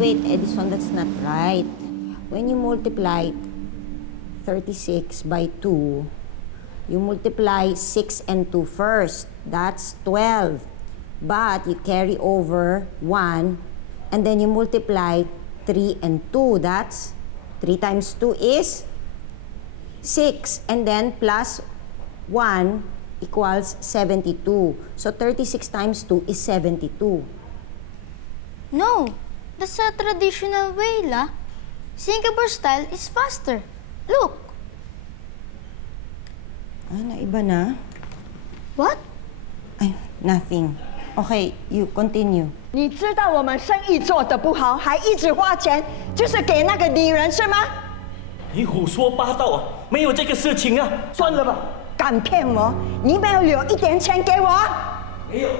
Wait, Edison, that's not right. When you multiply 36 by 2, you multiply 6 and 2 first. That's 12. But you carry over 1, and then you multiply 3 and 2. That's 3 times 2 is 6. And then plus 1 equals 72. So 36 times 2 is 72. No, that's a traditional way, La. Singapore style is faster. Look. Naiba na? What? Ay, nothing. Okay, you continue. 你知道我们生意做得不好，还一直花钱，就是给那个女人是吗？你胡说八道啊！没有这个事情啊！算了吧。敢骗我？你没有留一点钱给我？没有。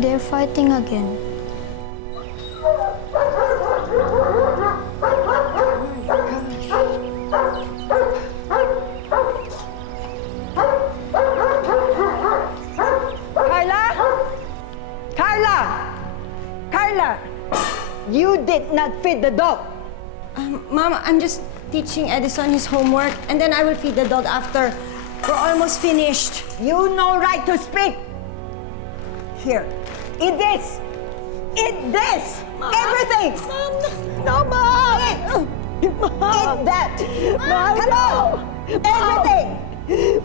They're fighting again. Carla, you did not feed the dog. Mom, I'm just teaching Edison his homework, and then I will feed the dog after. We're almost finished. You no right to speak. Here, eat this. Eat this. Mom. Everything. Mom, no, Mom! Eat that. Mom, Come on. Everything.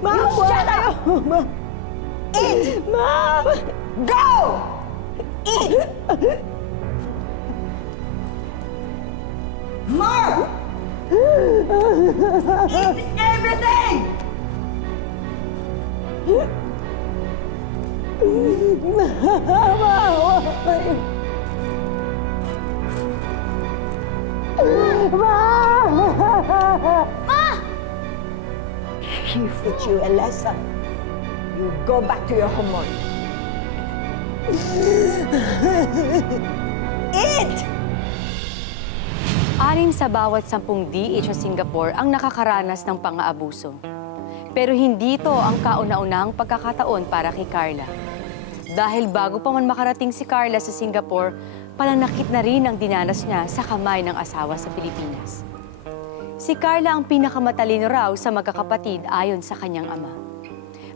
Mom, Shut up. Eat. Mom! Go. Eat. More. Eat everything. He teach you a lesson. You go back to your homework. Eat! 6 sa bawat 10 DH sa Singapore ang nakakaranas ng pang-aabuso. Pero hindi ito ang kauna-unahang pagkakataon para kay Carla. Dahil bago pa man makarating si Carla sa Singapore, pananakit na rin ang dinanas niya sa kamay ng asawa sa Pilipinas. Si Carla ang pinakamatalino raw sa magkakapatid ayon sa kanyang ama.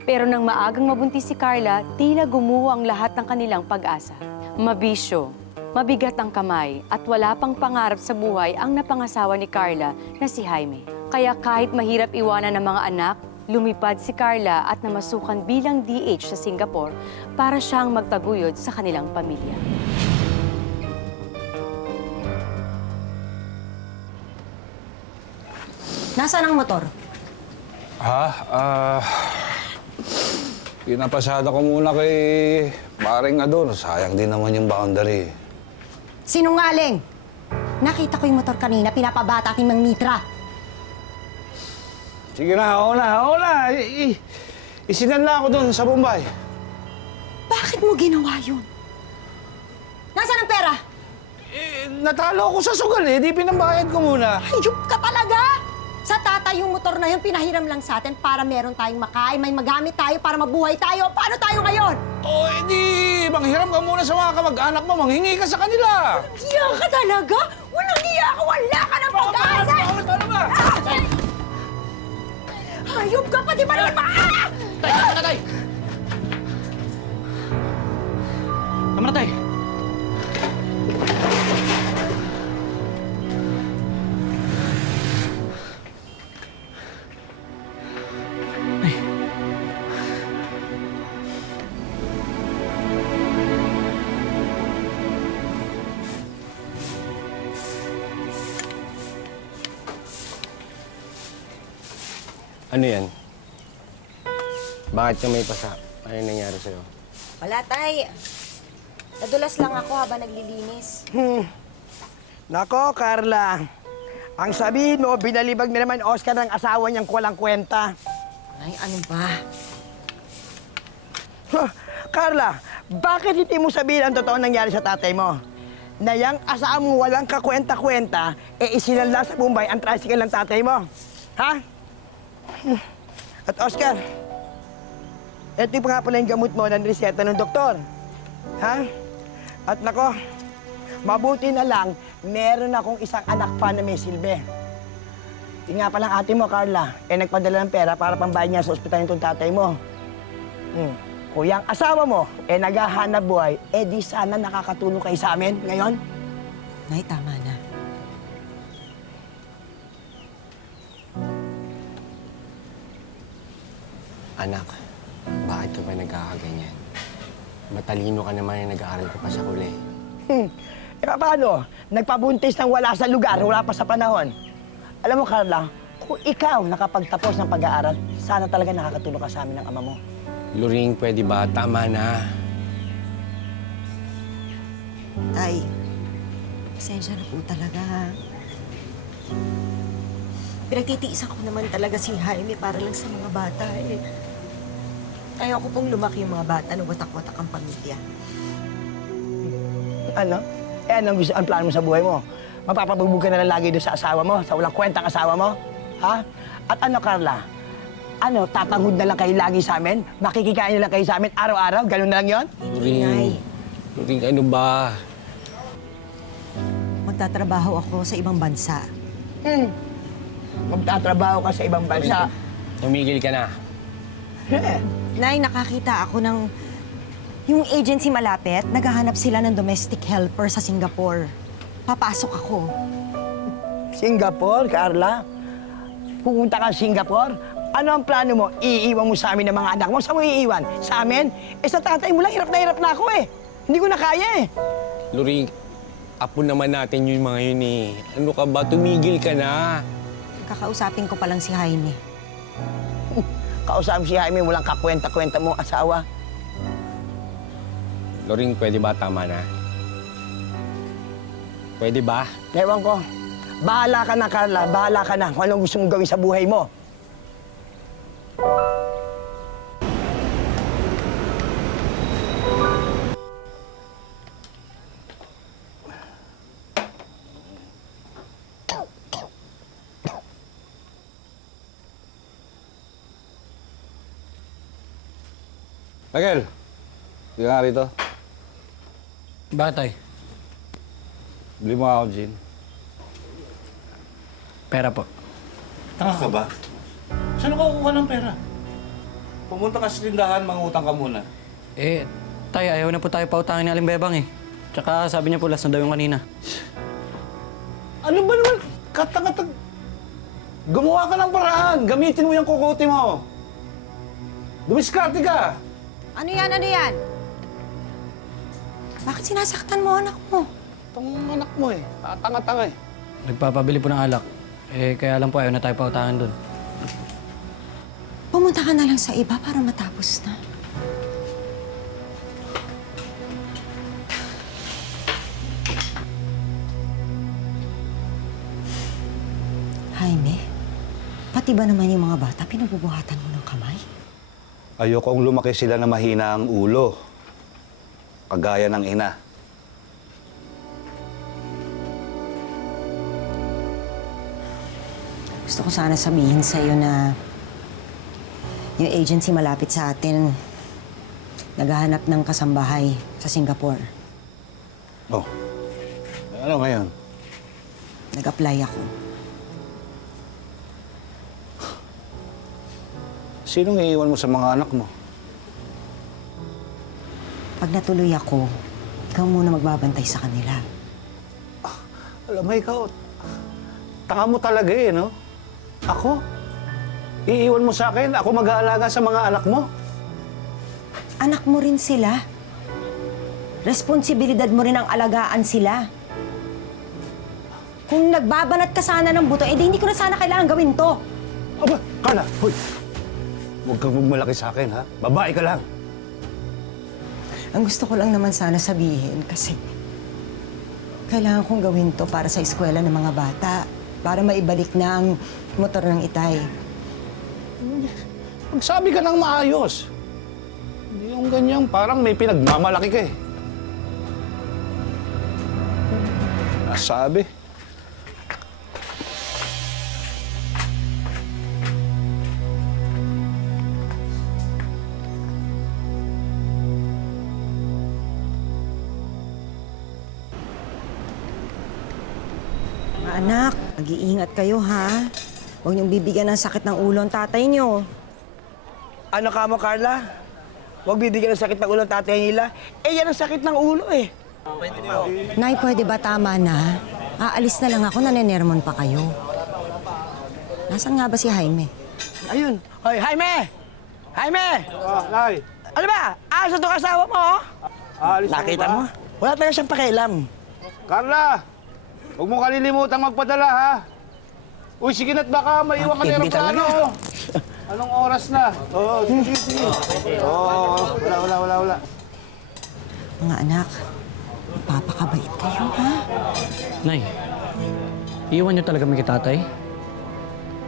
Pero nang maagang mabuntis si Carla, tila gumuho ang lahat ng kanilang pag-asa. Mabisyo, mabigat ang kamay at wala pang pangarap sa buhay ang napangasawa ni Carla na si Jaime. Kaya kahit mahirap iwanan ng mga anak, lumipad si Carla at namasukan bilang DH sa Singapore para siyang magtaguyod sa kanilang pamilya. Nasaan ang motor? Pinapasada ko muna kay paring Ador. Sayang din naman yung boundary. Sinungaling! Nakita ko yung motor kanina, pinapabata ni Mang Mitra. Sige na, ako na. Isinanla ako doon sa Bombay. Bakit mo ginawa yun? Nasaan ang pera? Natalo ako sa sugal di pinambayad ko muna. Hayop ka talaga! Sa tatay yung motor na yun, pinahiram lang sa atin para meron tayong makain, may magamit tayo para mabuhay tayo. Paano tayo ngayon? Manghiram ka muna sa mga kamag-anak mo, manghingi ka sa kanila. Hiya ka talaga? Walang hiya ka, wala ka ng pag-asa! Ano ba? Hayop ka, pati ba naman? Tay! Tama na, tay! Ano yan? Bakit ka may pasa? Ano yung nangyari sa'yo? Wala, tay. Nadulas lang ako habang naglilinis. Nako, Carla. Ang sabihin mo, binalibag na naman Oscar ng asawa niyang walang kwenta. Ay, ano ba? Carla, bakit hindi mo sabihin ang totoo nangyari sa tatay mo? Na yang asawa mo walang kakwenta-kwenta, isinanla sa Bombay ang tricycle ng tatay mo. Ha? At Oscar, ito pa nga pala yung gamot mo ng reseta ng doktor. Ha? At nako, mabuti na lang, meron akong isang anak pa na may silbi. Yung nga palang ate mo, Carla, nagpadala ng pera para pambayad niya sa ospital nitong tatay mo. Kung yung asawa mo, naghahanap buhay, di sana nakakatulong kayo sa amin ngayon. Nay, tama na. Anak, bakit ka ba nagkakaganyan? Matalino ka naman yung nag-aaral ka pa sa kuli. Paano? Nagpabuntis ng wala sa lugar, wala pa sa panahon. Alam mo, Carla, kung ikaw nakapagtapos ng pag-aaral, sana talaga nakakatulong ka sa amin ng ama mo. Luring, pwede ba? Tama na. Tay, pasensya na po talaga, ha? Pinagtitiisan ko naman talaga si Jaime para lang sa mga bata, eh. Ayoko pong lumaki yung mga bata na watak-watak ang pamilya. Ano? Ang plano mo sa buhay mo? Mapapabugbog ka na lang lagi doon sa asawa mo, sa walang kwentang asawa mo? Ha? At ano, Carla? Ano, tatanghod na lang kayo lagi sa amin? Makikikain na lang kayo sa amin araw-araw? Ganun na lang yon? Luring, Luring, ano ba? Magtatrabaho ako sa ibang bansa. Magtatrabaho ka sa ibang bansa. Tumigil ka na. Nay, nakakita ako ng... Yung agency malapit, naghahanap sila ng domestic helper sa Singapore. Papasok ako. Singapore, Carla? Pupunta ka sa Singapore? Ano ang plano mo? Iiwan mo sa amin ng mga anak mo? Saan mo iiwan? Sa amin? Sa tatay mo lang, hirap na ako eh. Hindi ko na kaya eh. Luring, apo naman natin yung mga yun eh. Ano ka ba? Tumigil ka na. Kakausapin ko pa lang si Jaime. Kausap si Jaime, walang kakwenta-kwenta mo asawa. Luring, pwede ba? Tama na. Pwede ba? Ewan ko. Bahala ka na, Carla. Bahala ka na kung anong gusto mong gawin sa buhay mo. Miguel, hindi ka nga rito. Batay. Bili mo ako, gin. Pera po. Tanga ka ba? Saan ka kukuha ng pera? Pumunta ka sa tindahan, mangutang ka muna. Tay, ayaw na po tayo pautangin ni Aling Bebang eh. Tsaka sabi niya po last na daw yung kanina. Ano ba naman? Katang-katang. Gumawa ka ng paraan. Gamitin mo yung kukuti mo. Dumiskarte ka. Ano yan? Ano yan? Bakit sinasaktan mo anak mo? Itong anak mo eh. Tanga-tanga eh. Nagpapabili po ng alak. Kaya lang po ayaw na tayo pautangin dun. Pumunta ka na lang sa iba para matapos na. Jaime, pati ba naman yung mga bata pinububuhatan mo ng kamay? Ayokong lumaki sila na mahina ang ulo. Kagaya ng ina. Gusto ko sana sabihin sa'yo na yung agency malapit sa atin naghahanap ng kasambahay sa Singapore. Oh. Ano ngayon? Nag-apply ako. Sinong iiwan mo sa mga anak mo? Pag natuloy ako, ikaw muna magbabantay sa kanila. Alam mo, ikaw, tanga mo talaga eh, no? Ako? Iiwan mo sa akin, ako mag-aalaga sa mga anak mo? Anak mo rin sila. Responsibilidad mo rin ang alagaan sila. Kung nagbabanat ka sana ng buto, edi hindi ko na sana kailangan gawin to. Aba, Carla, hoy! Huwag kang magmalaki sa akin, ha? Babae ka lang. Ang gusto ko lang naman sana sabihin kasi kailangan kong gawin to para sa eskwela ng mga bata. Para maibalik na ang motor ng itay. Magsabi ka ng maayos. Hindi yung ganyan, parang may pinagmamalaki ka eh. Nasabi. anak, mag-iingat kayo, ha? Huwag niyong bibigyan ng sakit ng ulo ang tatay niyo. Ano ka mo, Carla? Huwag bibigyan ng sakit ng ulo ang tatay nila. Eh, yan ang sakit ng ulo eh. Nay, pwede ba tama na? Aalis na lang ako, nanenermon pa kayo. Nasaan nga ba si Jaime? Ayun. Hoy, Jaime! Jaime! Nay! Ano ba? Asa itong asawa mo, oh? Alis Nakita mo? Wala talaga siyang pakialam. Carla! Huwag mo kalilimutan magpadala, ha? Uy, sige na't baka maiwan ka ng Hindi aeroplano. talaga. Anong oras na? Oo, sige. Oo, wala. Mga anak, papakabait kayo, ha? Nay, iwan niyo talaga kami kay tatay?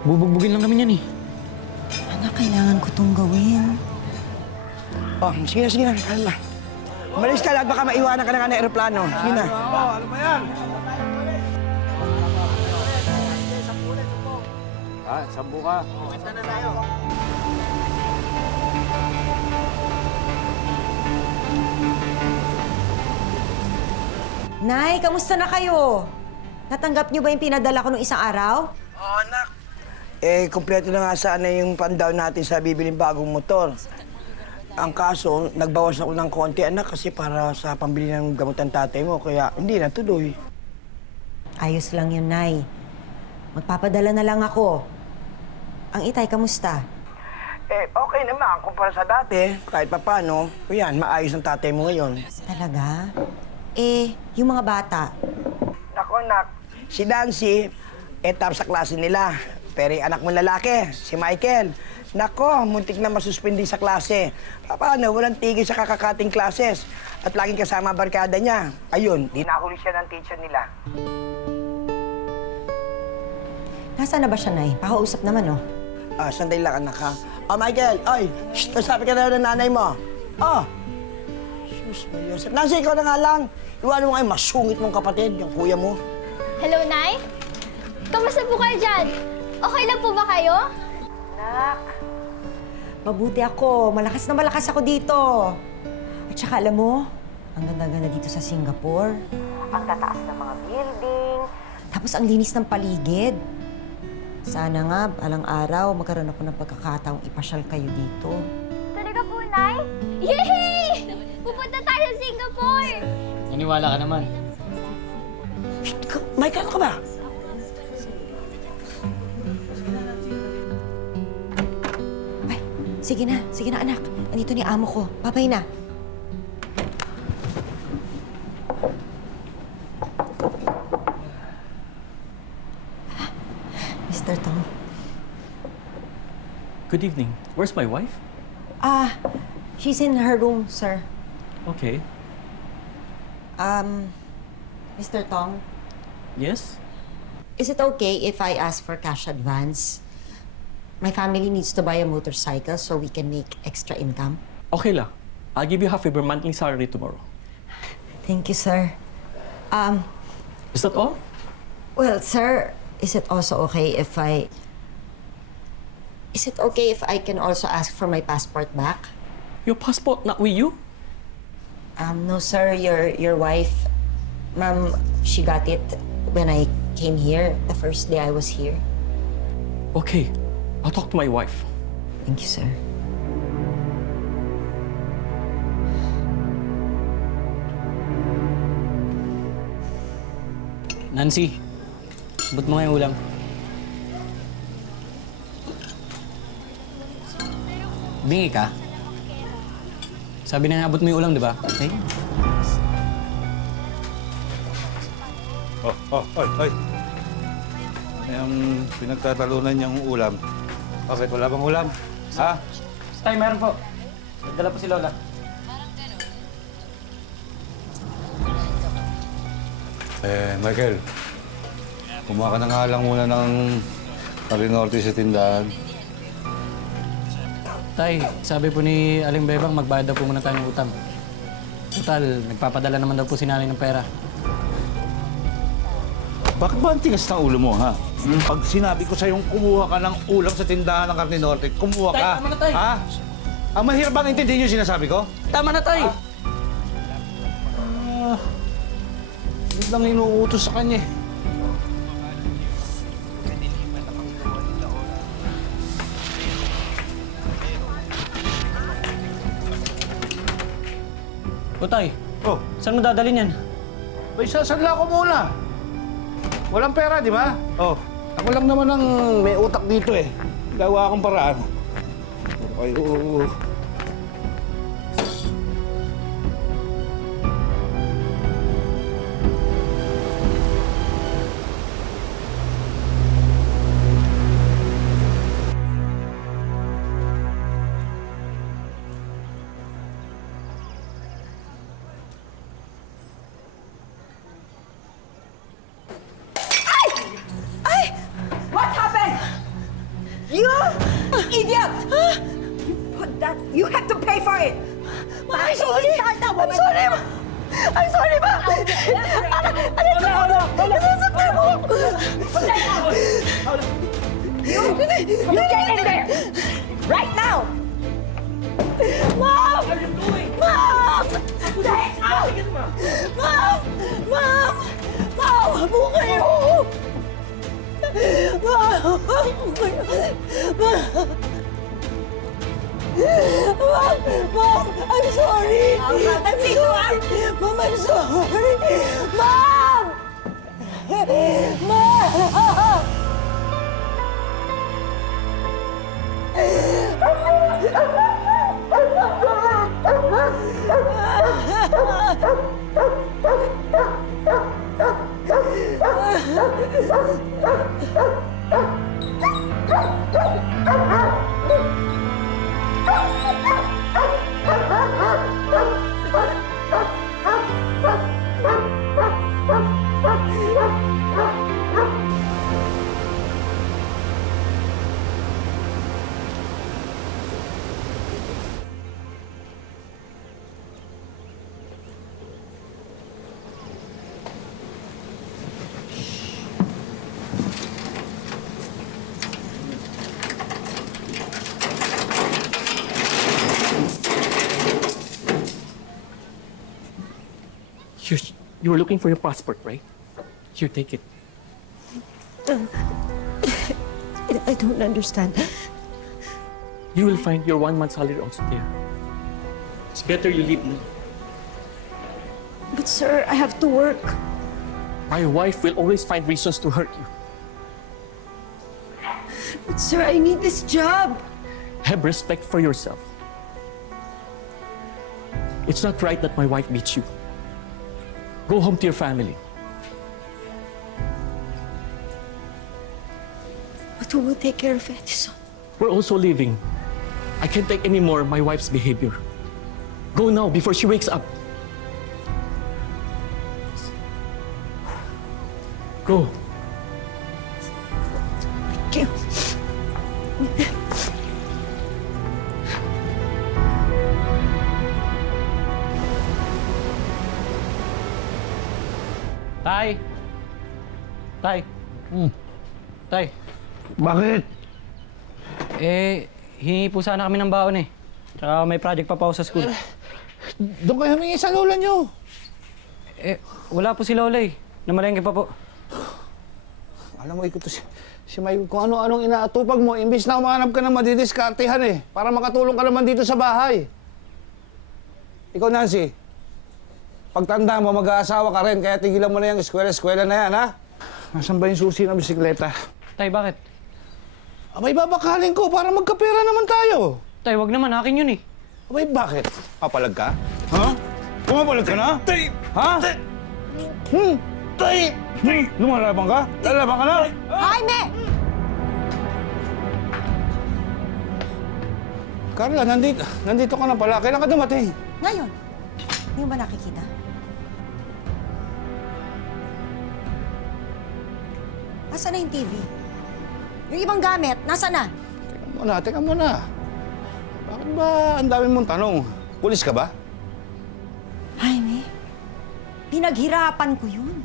Bubugbugin lang kami niyan eh. Anak, kailangan ko tong gawin. Oh, sige na, Carla. Umalis ka lang, baka maiwanan ka na nga ng aeroplano. Sige na. Ano ba yan? Sambu ka. Nay, kamusta na kayo? Natanggap niyo ba yung pinadala ko nung isang araw? Oo, anak. Eh, kumpleto na nga sana yung pan-down natin sa bibiling bagong motor. Ang kaso, nagbawas ako ng konti, anak, kasi para sa pambili ng gamot ng tatay mo, kaya hindi natuloy. Ayos lang yun, Nay. Magpapadala na lang ako. Ang itay, kamusta? Eh, okay naman, kumpara sa dati, kahit papano, o yan, maayos ang tatay mo ngayon. Talaga? Eh, yung mga bata, Nako, anak, si Nancy, top sa klase nila. Pero yung anak mo lalaki, si Michael, nako, muntik na masuspindi sa klase. Paano, walang tigil sa kakakating classes. At laging kasama ang barkada niya. Ayun, dinahuli siya ng teacher nila. nasaan na ba siya, Nay? Pakausap naman, oh. Sandali lang, anak, ha? Oh, Michael, oy, shh, sabi ka na ng nanay mo. Oh, sus, Joseph. Nancy, ikaw na nga lang. Iwanan mo ngayon, masungit mong kapatid, yung kuya mo. Hello, Nay? Kamusta po kayo dyan? Okay lang po ba kayo? Mabuti ako. Malakas ako dito. At saka alam mo, ang ganda-ganda dito sa Singapore. Ang tataas ng mga building. Tapos ang linis ng paligid. Sana nga, alang araw, magkaroon ako ng pagkakataong ipasyal kayo dito. Talaga po, Nay? Yay! Pupunta tayo sa Singapore! Naniwala ka naman. Shh, Michael, ano ka ba? Ay, sige na anak. Andito ni amo ko. Babay na. Mr. Tom. Good evening. Where's my wife? She's in her room, sir. Okay. Mr. Tong, Yes? is it okay if I ask for cash advance? My family needs to buy a motorcycle so we can make extra income. Okay lang. I'll give you half of your monthly salary tomorrow. Thank you, sir. Is that all? Well, sir, is it also okay if I... Is it okay if I can also ask for my passport back? Your passport not with you? No, sir, your wife, ma'am, she got it when I came here, the first day I was here. Okay. I'll talk to my wife. Thank you, sir. Nancy, ba't mo nga yung ulam? Bingi ka? Sabi na abot mo yung ulam, di ba? Okay. Ay. Yung pinagtatalunan niyang ulam. Bakit? Wala bang ulam? Ha? Tay, meron po. Nagdala po si Lola. Michael. Kumuha ka na nga lang muna ng Arinorte sa tindahan. Tay, sabi po ni Aling Bebang, magbayad daw po muna tayo ng utang. Total, nagpapadala naman daw po si nanay ng pera. Bakit ba ang tigas ng ulo mo, ha? Pag sinabi ko sa'yong kumuha ka ng ulam sa tindahan ng Carne Norte, kumuha ka. Tay, tama na, tay. Ha? Ang mahirap bang intindihin yung sinasabi ko? Tama na, Tay! Hindi lang inuutos sa kanya eh. O tay, Oh, saan mo dadalhin yan? may sasadla ko muna. Walang pera, di ba? Oh, ako lang naman ang may utak dito eh. Gawa akong paraan. Ay, oo. What happened? You idiot! You put that. You have to pay for it. I'm sorry! I'm sorry, ma! I'm sorry, ma! Nasasaktan mo! You get in there right now. Mom! What are you doing? Mom! Get out! Mom! Mom! Mom! Abo kayo! Mom! Abo kayo! Mom! Mom! I'm sorry! I'm sorry! Mom, I'm sorry! Mom! Mom! You were looking for your passport, right? Here, take it. I don't understand. You will find your 1 month salary also there. It's better you leave now. But sir, I have to work. My wife will always find reasons to hurt you. But sir, I need this job. Have respect for yourself. It's not right that my wife beats you. Go home to your family. But who will take care of Edison? We're also leaving. I can't take any more of my wife's behavior. Go now before she wakes up. Go. Thank you. Tay! Tay! Tay! Bakit? Hingi po sana kami ng baon eh. Tsaka may project pa ako sa school. Doon kayo humingi sa lola nyo. Wala po si Lola eh. Namalengke pa po. Alam mo, ikaw to si May, kung ano-anong inaatupag mo, imbis na umanap ka na madidiskartehan eh, para makatulong ka naman dito sa bahay. Ikaw, Nancy, pagtanda mo, mag-aasawa ka rin, kaya tigilan mo na yung eskwela-eskwela na yan, ha? Nasaan ba yung susi ng bisikleta? Tay, bakit? Abay, babakalin ko para magkapera naman tayo. Tay, wag naman. Akin yun eh. Abay, bakit? Papalag ka? Ha? Pumapalag ka na? Tay! Ha? Tay! Lumalaban ka? Lalaban ka na? Jaime! Carla, nandito ka na pala. Kailan ka dumating? Ngayon, hindi mo ba nakikita? Nasaan na yung TV? Yung ibang gamit, nasaan na? Teka muna. Bakit ba ang dami mong tanong? Pulis ka ba? Jaime, pinaghirapan ko yun.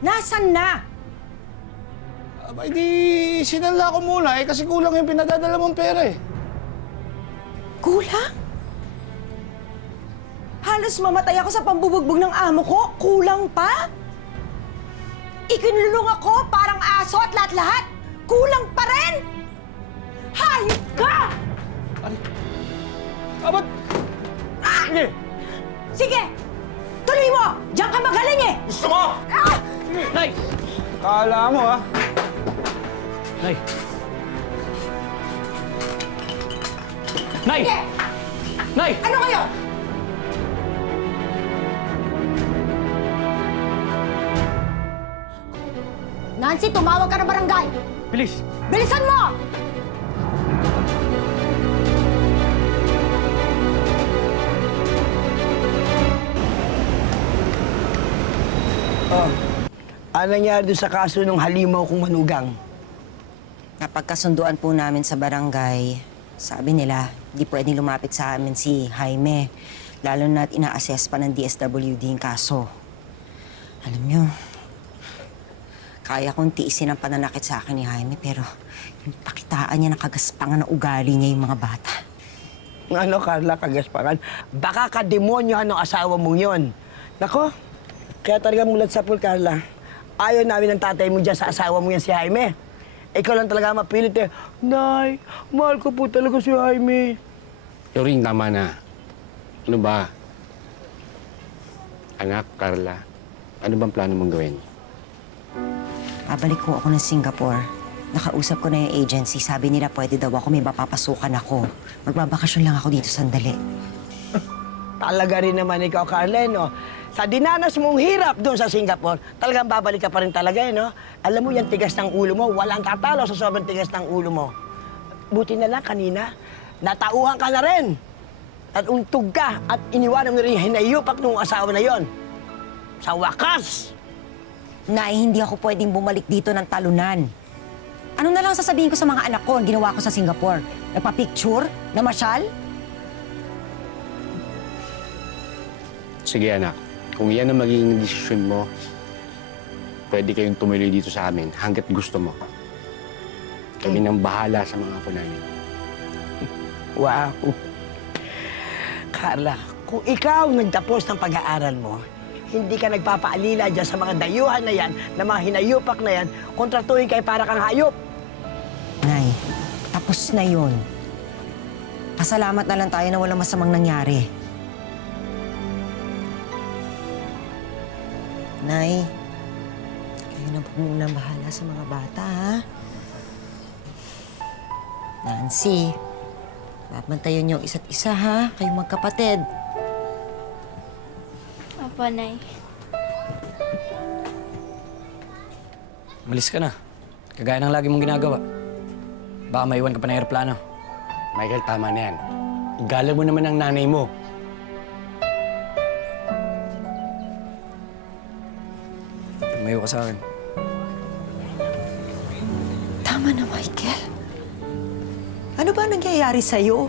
Nasaan na? Abay, di sinanla ko muna eh kasi kulang yung pinadadala mong pera eh. Kulang? Halos mamatay ako sa pambubugbog ng amo ko. Kulang pa? Ikinulong ako parang aso at lahat-lahat. Kulang pa rin? Hayop ka! Abat! Sige! Tandaan mo, ha? Nay! Nay! Nay! Ano kayo? Nancy, tumawag ka ng barangay! Bilis! Bilisan mo! Oh, ano nangyari doon sa kaso ng halimaw kong manugang? Napagkasunduan po namin sa barangay, sabi nila, hindi pwedeng lumapit sa amin si Jaime. Lalo na't ina-assess pa ng DSWD yung kaso. Alam niyo, kaya kong tiisin ang pananakit sa akin ni Jaime, pero yung pakitaan niya ng kagaspangan na ugali niya yung mga bata. Ano, Carla, kagaspangan? Baka kademonyohan ng asawa mong yon. Nako, kaya talaga mulat sa pool, Carla. Ayaw namin ng tatay mo dyan sa asawa mo yan si Jaime. Ikaw lang talaga mapilit eh. Nay, mahal ko po talaga si Jaime. Loring, tama na. Ano ba? Anak, Carla, ano bang plano mong gawin? Pabalik ko ako ng Singapore. Nakausap ko na yung agency. Sabi nila pwede daw ako, may mapapasukan ako. Magbabakasyon lang ako dito sandali. Talaga rin naman ikaw, Carla, no? Sa dinanas mong hirap doon sa Singapore, talagang babalik ka pa rin talaga, no? Alam mo, yung tigas ng ulo mo, walang tatalo sa sobrang tigas ng ulo mo. Buti na lang kanina, natauhan ka na rin. At untog ka at iniwanan mo rin yung hinayupak ng asawa na yon. Sa wakas! Nay, hindi ako pwedeng bumalik dito ng talunan. Ano na lang sasabihin ko sa mga anak ko ang ginawa ko sa Singapore? Nagpa-picture? Namasyal? Sige, anak. Kung yan ang magiging desisyon mo, pwede kayong tumuloy dito sa amin hanggat gusto mo. Kami nang bahala sa mga apo namin. Wow! Carla, kung ikaw nagtapos ng pag-aaral mo, hindi ka nagpapaalila dyan sa mga dayuhan na yan, na mga hinayupak na yan, kontratuhin kayo para kang hayop. Nay, tapos na yun. Pasalamat na lang tayo na walang masamang nangyari. Nay, kayo na po muna bahala sa mga bata, ha? Nancy, babantayan niyo ang isa't isa, ha? Kayong magkapatid. Opo, Nay. Malis ka na. Kagaya ng lagi mong ginagawa. Baka maiwan ka pa ng aeroplano. Michael, tama na yan. Igala mo naman ang nanay mo. Tumayo ka sa akin. Tama na, Michael. Ano ba nangyayari sa'yo?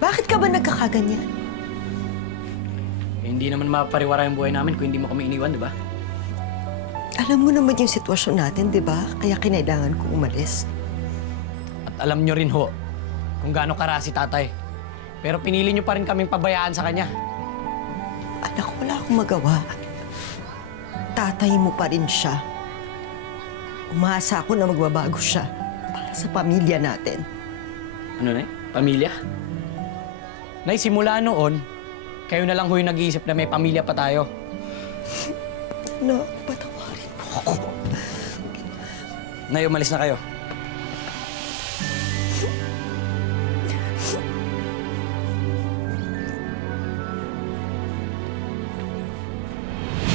Bakit ka ba nagkakaganyan? Eh, hindi naman mapariwara yung buhay namin kung hindi mo kami iniwan, di ba? Alam mo naman yung sitwasyon natin, di ba? Kaya kinailangan ko umalis. At alam nyo rin ho kung gaano kara si tatay. Pero pinili nyo pa rin kaming pabayaan sa kanya. Anak, wala akong magawa. Tatay mo pa rin siya. Umaasa ako na magbabago siya para sa pamilya natin. Ano na Pamilya? Nay, simula noon, kayo na lang ho yung nag-iisip na may pamilya pa tayo. No, patawarin mo ako. Nay, umalis na kayo.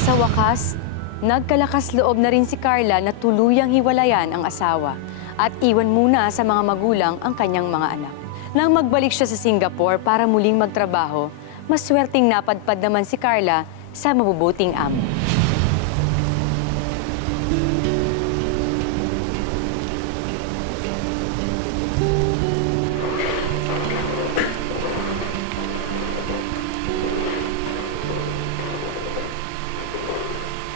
Sa wakas, nagkalakas loob na rin si Carla na tuluyang hiwalayan ang asawa at iwan muna sa mga magulang ang kanyang mga anak. Nang magbalik siya sa Singapore para muling magtrabaho, maswerteng napadpad naman si Carla sa mabubuting amo.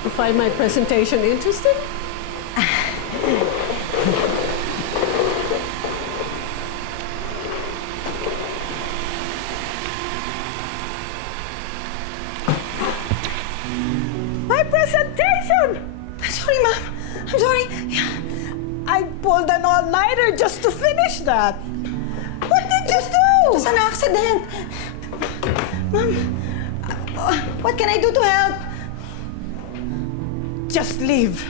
You find my presentation interesting? My presentation! Sorry, Ma'am. I'm sorry. I pulled an all-nighter just to finish that. What did you do? It's an accident. Ma'am, what can I do to help? Just leave.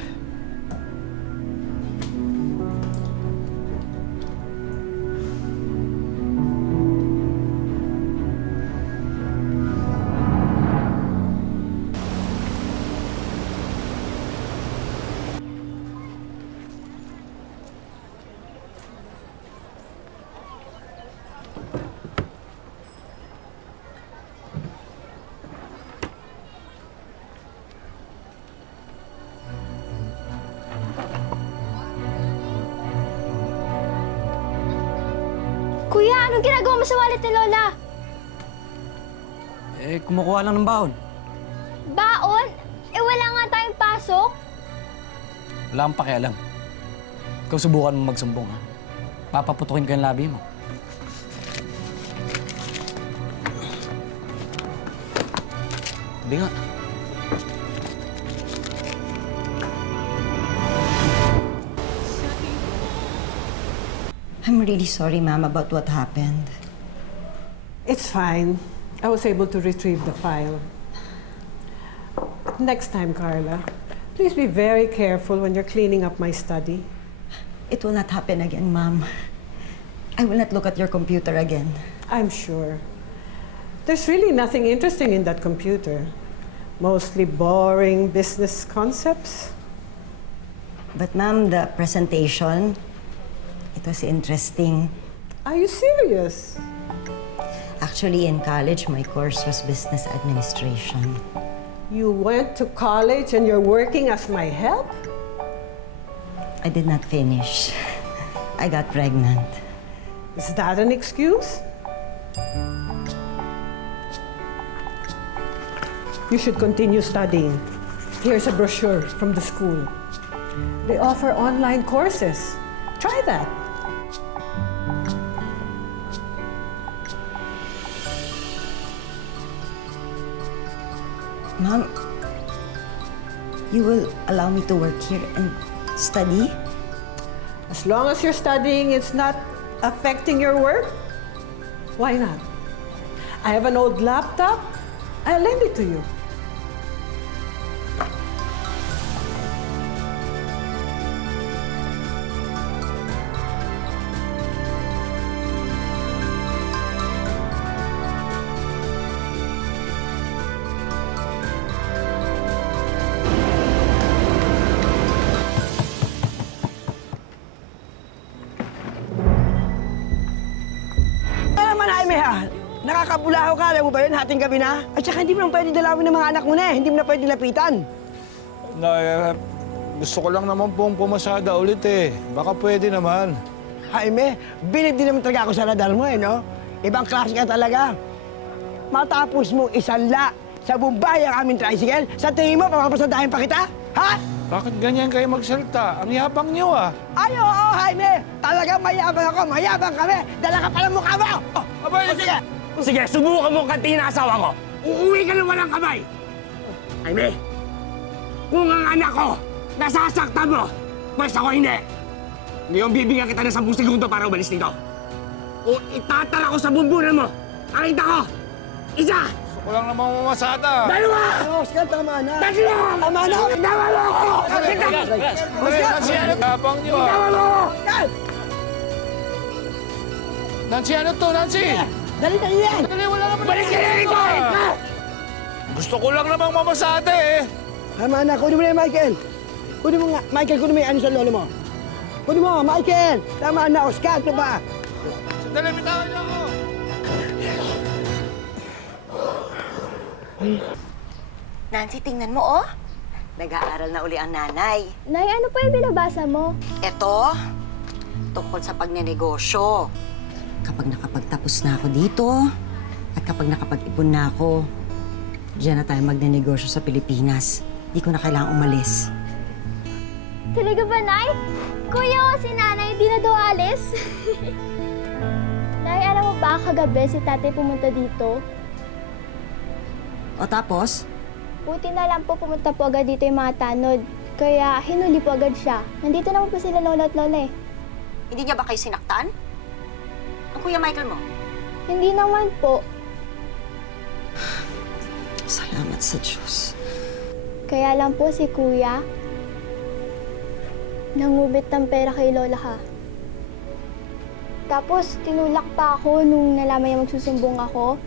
Kuya, anong ginagawa mo sa wallet ni Lola? Eh, kumukuha lang ng baon. Baon? Eh, wala nga tayong pasok. Wala kang pakialam. Ikaw subukan mo magsumbong, ha? Papaputukin ko yung labi mo. Hindi nga. I'm really sorry, ma'am, about what happened. It's fine. I was able to retrieve the file. Next time, Carla, please be very careful when you're cleaning up my study. It will not happen again, ma'am. I will not look at your computer again. I'm sure. There's really nothing interesting in that computer. Mostly boring business concepts. But ma'am, the presentation, it was interesting. Are you serious? Actually, in college, my course was business administration. You went to college and you're working as my help? I did not finish. I got pregnant. Is that an excuse? You should continue studying. Here's a brochure from the school. They offer online courses. Try that. Ma'am, you will allow me to work here and study? As long as you're studying, it's not affecting your work, why not? I have an old laptop. I'll lend it to you. Ano naman, Jaime, ha? Nakakabulaho ka, alam mo ba yun? Hating gabi na. At saka hindi mo lang pwede dalawin ng mga anak mo na eh. Hindi mo na pwede lapitan. Gusto ko lang naman pong pumasada ulit eh. Baka pwede naman. Jaime, bilib din naman talaga ako sa radar mo eh, no? Ibang klase ka talaga. Matapos mo isanla sa Bombay ang aming tricycle, sa tingin mo, papapasadahin pa kita? Ha? Bakit ganyan kayo magsalita? Ang yapang niyo ah. Ay, oo, Jaime! Talagang mayabang ako, mayabang kami! Dala ka pala mukha mo! Oh, Abay, sige! Sige, subukan mo kantiin ang asawa ko. Uuwi ka ng walang kamay. Jaime, kung ang anak ko nasasaktan mo, pues ako hindi. Ngayon bibigyan kita ng 10 segundo para umalis dito. O itatara ko sa bumbunan mo. Nakita ko! Isa! gusto ko lang naman pumasada. Dalawa! Oscar, tama na! Tatlo! Tama na! Tama mo ako! Nancy, ano yapang niyo ah? Tama mo! Oscar! Nancy, ano to, Nancy? Dali na yan! Dali, wala naman. Balik ka na rito! Gusto ko lang namang mamasada eh. Tama na, kunin mo na yan, Michael. Kunin mo nga, Michael, kunin mo yung ano sa lolo mo. Kunin mo, Michael! Tama na, Oscar, ito ba? Sandali, bitawan niyo ako. Nancy, tingnan mo, oh. Nag-aaral na uli ang nanay. Nay, ano pa yung binabasa mo? Ito, tungkol sa pagnenegosyo. Kapag nakapagtapos na ako dito, at kapag nakapag-ipon na ako, diyan na tayo magnenegosyo sa Pilipinas. Di ko na kailangang umalis. Talaga ba, Nay? Kuya ko si Nanay, di na daw alis. Nay, alam mo ba, kagabi si tatay pumunta dito? O tapos, Buti na lang po pumunta po agad dito yung mga tanod. Kaya hinuli po agad siya. Nandito naman po sila lola at lola eh. hindi niya ba kayo sinaktan? Ang Kuya Michael mo? Hindi naman po. Salamat sa Diyos. Kaya lang po si Kuya, nangubit ng pera kay Lola ha. Tapos tinulak pa ako nung nalaman niya magsusumbong ako.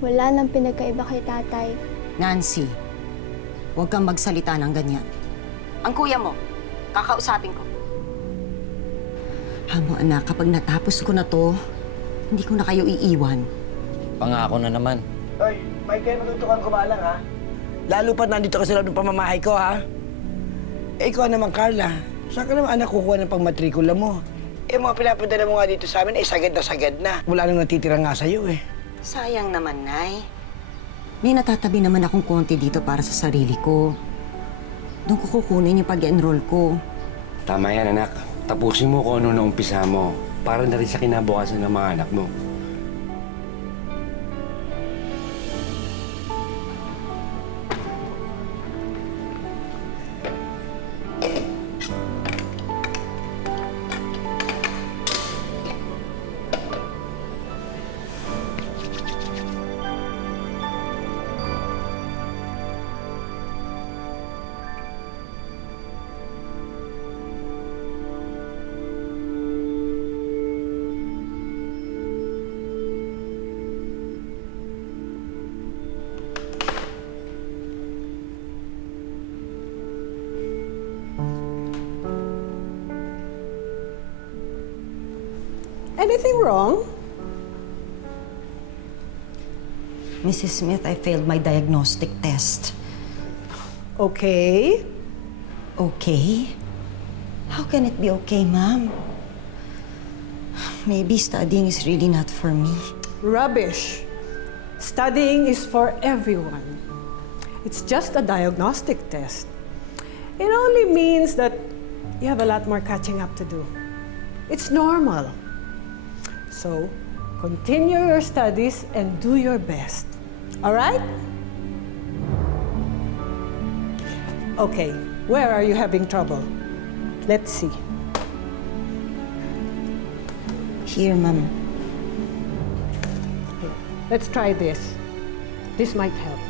Wala nang pinagkaiba kay tatay. Nancy, huwag kang magsalita ng ganyan. Ang kuya mo, kakausapin ko. Amo anak, kapag natapos ko na to, hindi ko na kayo iiwan. Pangako na naman. Hoy, Michael, matutukan ko ba lang, ha? Lalo pa nandito ka sa loob ng pamamahay ko, ha? Eh, ikaw naman, Carla. Saan ka naman anak kukuha ng pangmatrikula mo? Eh, mga pinapadala mo nga dito sa amin, sagad na. Wala nang natitira nga sa'yo eh. Sayang naman, Nay. May natatabi naman akong konti dito para sa sarili ko. Doon ko kukunin yung pag-enroll ko. Tama yan, anak. Tapusin mo kung ano na umpisa mo. Para na rin sa kinabukasan ng mga anak mo. Anything wrong? Mrs. Smith, I failed my diagnostic test. Okay. Okay? How can it be okay, Ma'am? Maybe studying is really not for me. Rubbish. Studying is for everyone. It's just a diagnostic test. It only means that you have a lot more catching up to do. It's normal. So, continue your studies and do your best. All right? Okay, where are you having trouble? Let's see. Here, Ma'am. Let's try this. This might help.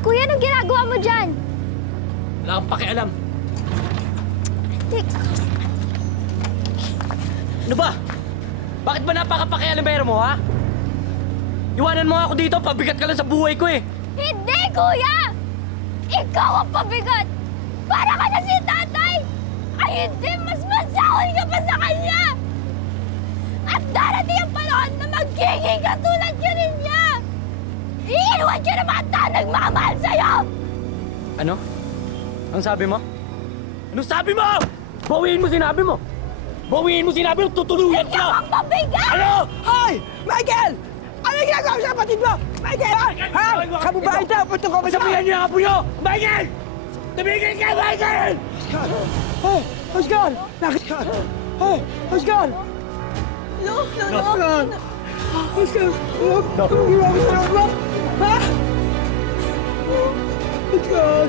Kuya, anong ginagawa mo dyan? Wala kang pakialam. Ano ba? Bakit ba napakapakialamero mo, ha? Iwanan mo nga ako dito, pabigat ka lang sa buhay ko eh. Hindi, kuya! Ikaw ang pabigat! Para ka na si tatay! Ay hindi, mas masahol ka pa sa kanya! At darating ang panahon na magiging katulad ka rin niya! Iiwan ka ng mga tao nagmamahal sa'yo! Ano? Anong sabi mo? Anong sabi mo? Bawiin mo sinabi mo! Bawiin mo sinabi mo, tutuluyan Ikaw ka! ang pabigat! Ano? Hoy! Michael! Ano yung ginagawa mo sa kapatid mo? Michael! Ha? Kabubahay ito! Punto ko ba sa Sabihan niyo ang apo niyo! Michael! Tumigil ka, Michael! Hey! Oscar! Nakit ka! Hey! Oscar! No! Oscar! Oscar! Ano ginawa mo sa loob mo? Ha? Oscar!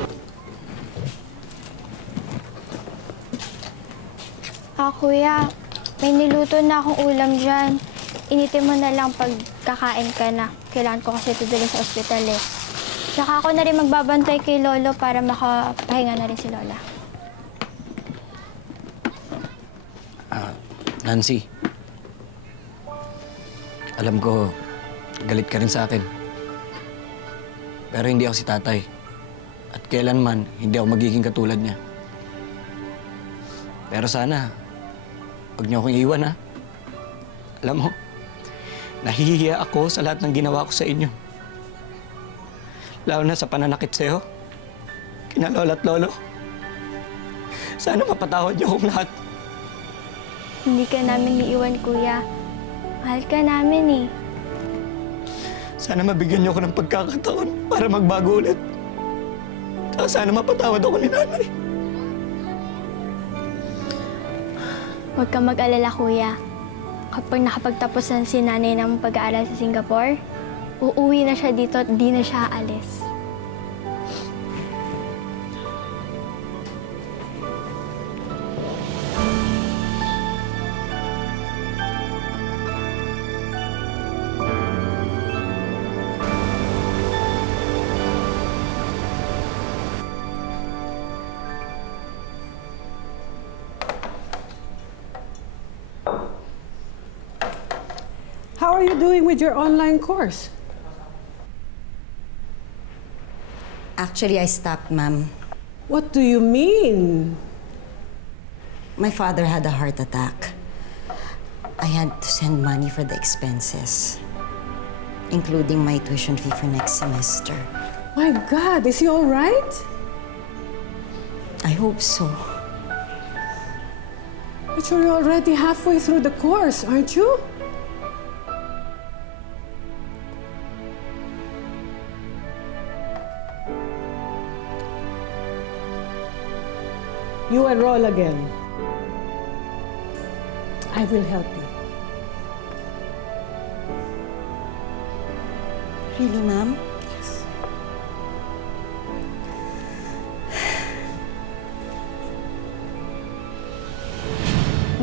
Kuya, may niluto na akong ulam dyan. Initin mo na lang pag kakain ka na. Kailangan ko kasi ito dalhin sa ospital eh. Tsaka ako na rin magbabantay kay Lolo para makapahinga na rin si Lola. Nancy, alam ko, galit ka rin sa akin. Pero hindi ako si tatay. At kailanman, hindi ako magiging katulad niya. Pero sana, huwag niyo akong iwan, ha? Alam mo, nahihiya ako sa lahat ng ginawa ko sa inyo. Lalo na sa pananakit sa'yo, kina Lola at Lolo. Sana mapatawad niyo akong lahat. Hindi ka namin iiwan, Kuya. Mahal ka namin eh. Sana mabigyan niyo ako ng pagkakataon para magbago ulit. Tsaka sana mapatawad ako ni Nanay. Huwag kang mag-alala, Kuya. Kapag nakapagtapos na si Nanay ng pag-aaral sa Singapore, uuwi na siya dito at di na siya aalis. are you doing with your online course? Actually, I stopped, ma'am. What do you mean? My father had a heart attack. I had to send money for the expenses, including my tuition fee for next semester. My God, is he all right? I hope so. But you're already halfway through the course, aren't you? You enroll again. I will help you. Really, ma'am? Yes.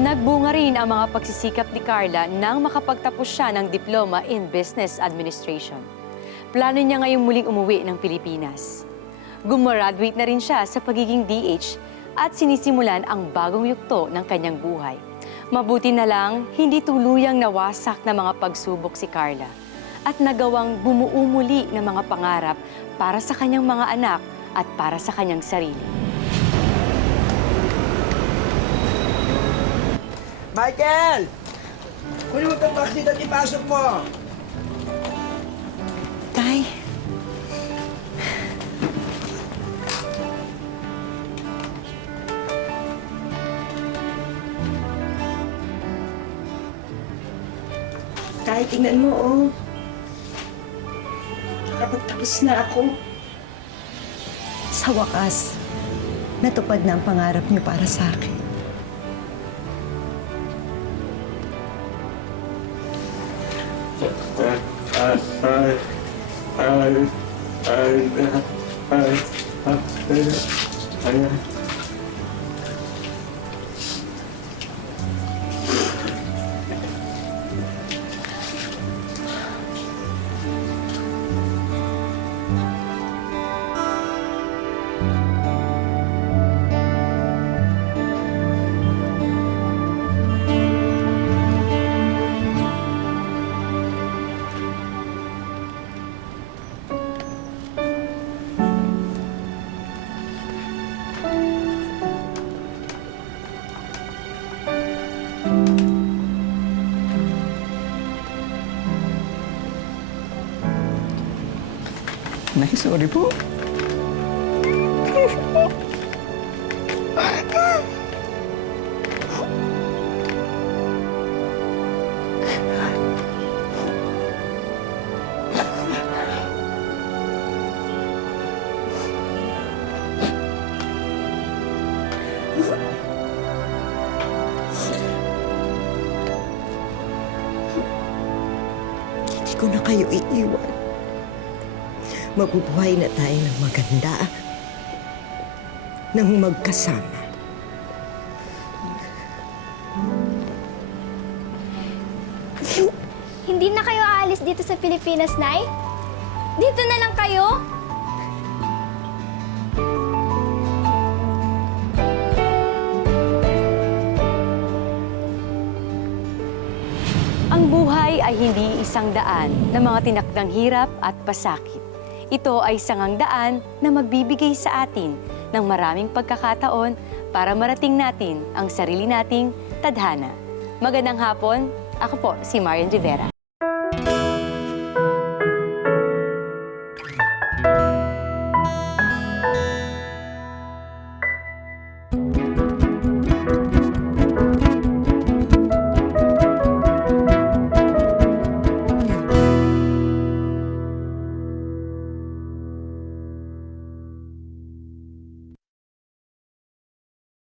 Nagbunga rin ang mga pagsisikap ni Carla nang makapagtapos siya ng diploma in Business Administration. Plano niya ngayong muling umuwi ng Pilipinas. Gumraduate na rin siya sa pagiging DH at sinisimulan ang bagong yugto ng kanyang buhay. Mabuti na lang, hindi tuluyang nawasak na mga pagsubok si Carla at nagawang bumuo muli ng mga pangarap para sa kanyang mga anak at para sa kanyang sarili. Michael! Kunin mo itong box dito at ipasok mo. Tay, Tay, tingnan mo, oh. Nakapagtapos na ako. Sa wakas, natupad na ang pangarap niyo para sa akin. Nay, sorry po. Hindi ko na kayo iiwan. Mabubuhay na tayo ng maganda. Nang magkasama. Hindi na kayo aalis dito sa Pilipinas, Nay? Dito na lang kayo? Ang buhay ay hindi isang daan ng mga tinakdang hirap at pasakit. Ito ay sangang daan na magbibigay sa atin ng maraming pagkakataon para marating natin ang sarili nating tadhana. Magandang hapon, ako po si Marian Rivera.